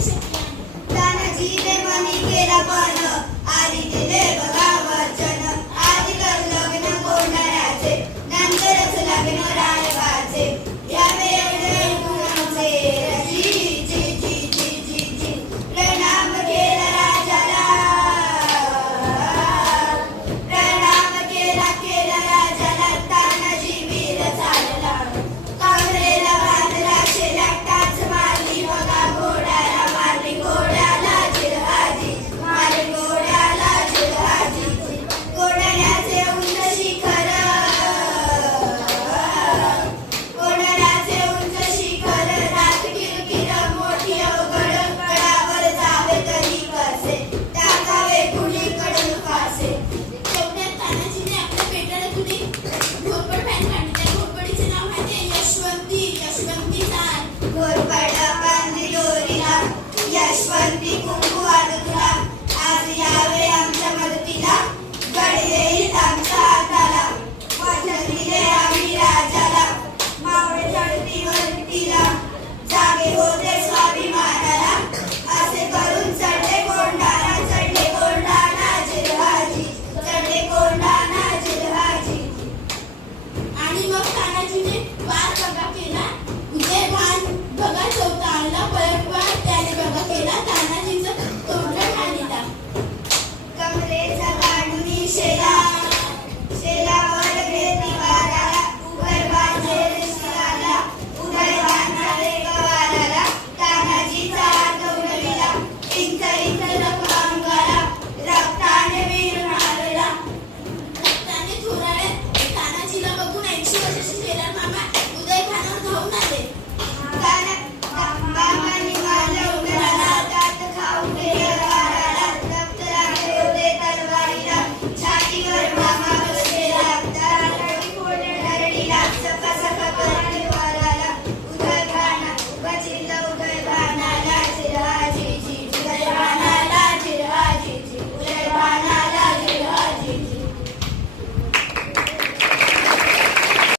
तानाजी ते मनी केला पण आधी दिले बघा वचन आधी कर लग्न कोंढाण्याचे नंतरच लग्न रायबाचे यावे एवढे गुणाचे रजी जी जी जी जी जी प्रणाम केला राजाला प्रणाम केला केला राजाला तानाजी वीर चालला कांबरेला बांधला शेला टाच मारली बघा घोड्याला मारली घोड्याला जिरहाजी मारली घोड्याला जिरहाजी कोंढाण्याचे उंच शिखर कोंढाण्याचे उंच शिखर रात किरकिर मोठी अवघड गडावर जावे तरी कसे टाकावे कुणीकडून फासे तेवढ्यात तानाजीने आपल्या पेटाला तुली घोरपड पॅन काढली त्या घोरपडीचे नाव माहितीये यशवंती यशवंती जाण घोरपड बांधली दोरीला यशवंती कुंकू